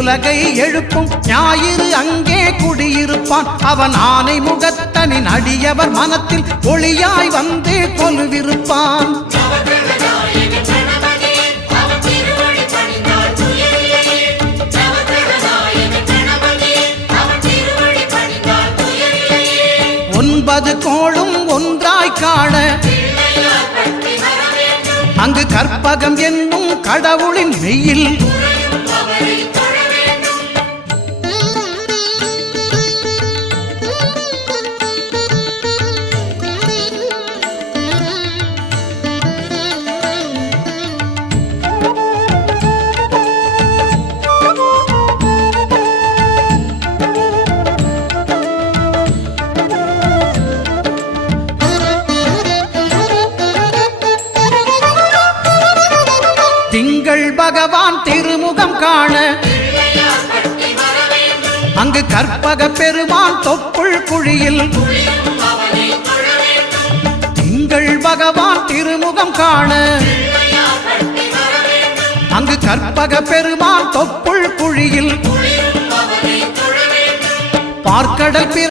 உலகை எழுப்பும் ஞாயிறு அங்கே குடியிருப்பான். அவன் ஆனை முகத்தனின் அடியவர் மனத்தில் ஒளியாய் வந்து கொலுவிருப்பான். ஒன்பது கோளும் ஒன்றாய் காண அங்கு கற்பகம் என்னும் கடவுளின் மெய்யில் திங்கள் பகவான் திருமுகம் காண அங்கு கற்பக பெருமான் தொப்புள் குழியில் திங்கள் பகவான் திருமுகம் காண அங்கு கற்பக பெருமான் தொப்புள் குழியில் பார்க்கடல்